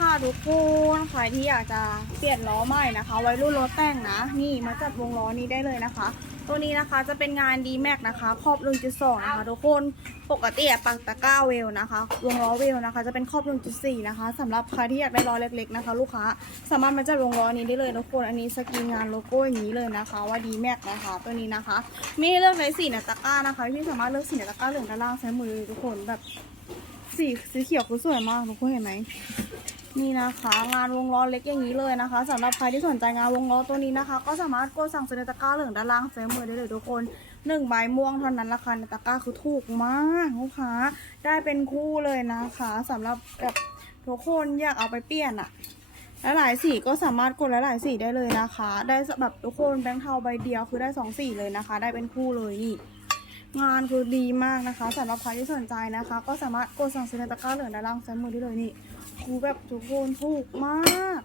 ค่ะทุกคนใครที่อยากจะเปลี่ยนล้อใหม่นะคะ ไว้รุ่นรถแต่งนะ นี่มาจับวงล้อนี้ได้เลยนะคะ ตัวนี้นะคะจะเป็นงาน d m a x นะคะครอบ1.2นะคะทุกคนปกติปักตะก้าเวลนะคะ วงล้อเวลนะคะ จะเป็นครอบ1.4นะคะสำหรับใครที่อยากได้ล้อเล็กๆนะคะ ลูกค้าสามารถมาจับวงล้อนี้ได้เลยทุกคนอันนี้สกรีนงานโลโก้อย่างนี้เลยนะคะ ว่า d m a x นะคะ ตัวนี้นะคะมีเลือกในสีในตะก้านะคะพี่สามารถเลือกสีในตะก้าเหลืองด้านล่างซ้ายมือทุกคนแบบสีสีเขียวคือสวยมากทุกคนเห็นไหม นี่นะคะ งานวงล้อเล็กอย่างนี้เลยนะคะสำหรับใครที่สนใจงานวงล้อตัวนี้นะคะ ก็สามารถกดสั่งซื้อในตะกร้าเหลืองด้านล่างซ้ายมือได้เลยทุกคนหนึ่งใบม่วงเท่านั้นราคาในตะกร้าคือถูกมากลูกค้าได้เป็นคู่เลยนะคะสำหรับแบบทุกคนอยากเอาไปเปลี่ยนอะและหลายสีก็สามารถกดหลายสีได้เลยนะคะ ได้แบบทุกคนแบงค์เทาใบเดียวคือได้สองสีเลยนะคะ ได้เป็นคู่เลยนี่ งานคือดีมากนะคะสำหรับใครที่สนใจนะคะ ก็สามารถกดสั่งซื้อในตะกร้าเหลืองด้านล่างซ้ายมือได้เลยนี่คูแบบทุกคนถูกมาก